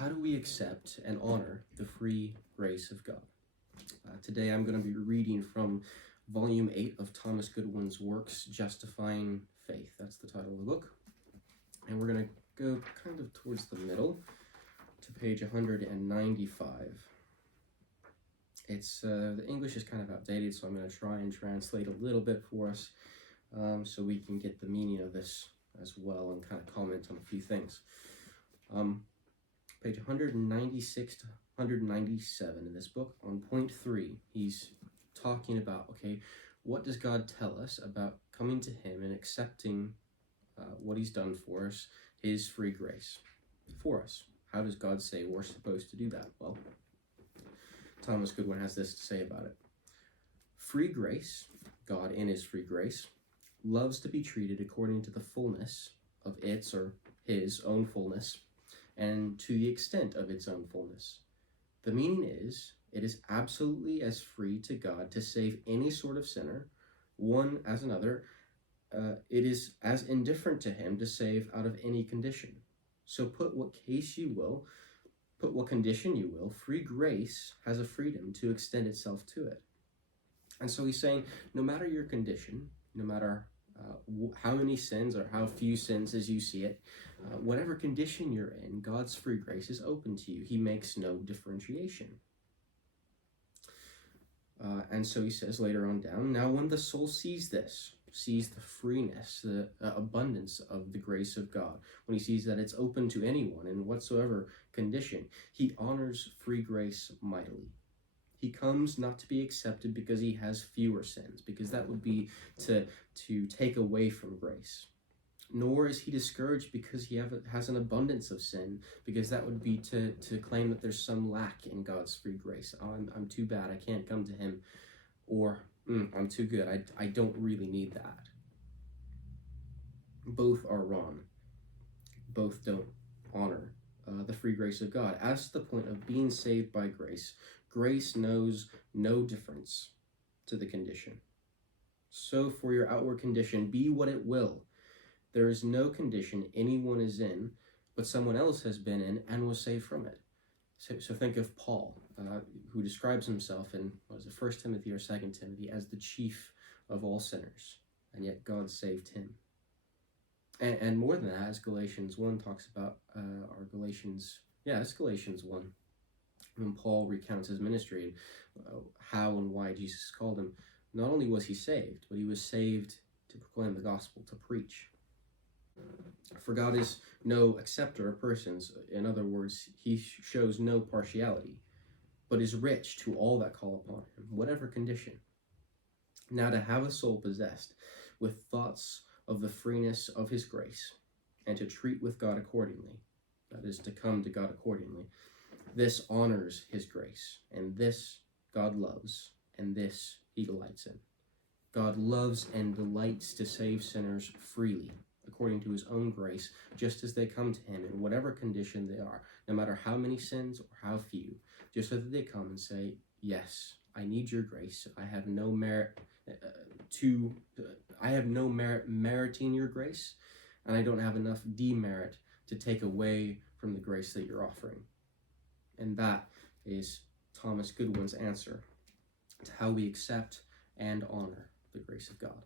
how do we accept and honor the free grace of God? Today I'm going to be reading from Volume 8 of Thomas Goodwin's works, Justifying Faith. That's the title of the book. And we're going to go kind of towards the middle to page 195. It's the English is kind of outdated, so I'm going to try and translate a little bit for us so we can get the meaning of this as well and kind of comment on a few things. Page 196 to 197 in this book, on point 3, he's talking about, okay, what does God tell us about coming to him and accepting what he's done for us, his free grace for us? How does God say we're supposed to do that? Well, Thomas Goodwin has this to say about it. Free grace, God in his free grace, loves to be treated according to the fullness of its or his own fullness, and to the extent of its own fullness. The meaning is, it is absolutely as free to God to save any sort of sinner, one as another. It is as indifferent to him to save out of any condition. So put what case you will, put what condition you will, free grace has a freedom to extend itself to it. And so he's saying, no matter your condition, no matter how many sins or how few sins as you see it, whatever condition you're in, God's free grace is open to you. He makes no differentiation. And so he says later on down, now when the soul sees this, sees the freeness, the abundance of the grace of God, when he sees that it's open to anyone in whatsoever condition, he honors free grace mightily. He comes not to be accepted because he has fewer sins, because that would be to take away from grace. Nor is he discouraged because he has an abundance of sin, because that would be to claim that there's some lack in God's free grace. Oh, I'm too bad, I can't come to him. Or, I'm too good, I don't really need that. Both are wrong. Both don't honor the free grace of God. As to the point of being saved by grace, grace knows no difference to the condition. So for your outward condition, be what it will. There is no condition anyone is in, but someone else has been in and was saved from it. So think of Paul, who describes himself in, 1 Timothy or 2 Timothy, as the chief of all sinners, and yet God saved him. And more than that, as Galatians 1 talks about, it's Galatians 1, when Paul recounts his ministry and how and why Jesus called him. Not only was he saved, but he was saved to proclaim the gospel, to preach. For God is no acceptor of persons. In other words, he shows no partiality, but is rich to all that call upon him, whatever condition. Now to have a soul possessed with thoughts of the freeness of his grace, and to treat with God accordingly, that is, to come to God accordingly, this honors his grace, and this God loves, and this he delights in. God loves and delights to save sinners freely, according to his own grace, just as they come to him in whatever condition they are, no matter how many sins or how few, just so that they come and say, yes, I need your grace. I have no merit meriting your grace, and I don't have enough demerit to take away from the grace that you're offering. And that is Thomas Goodwin's answer to how we accept and honor the grace of God.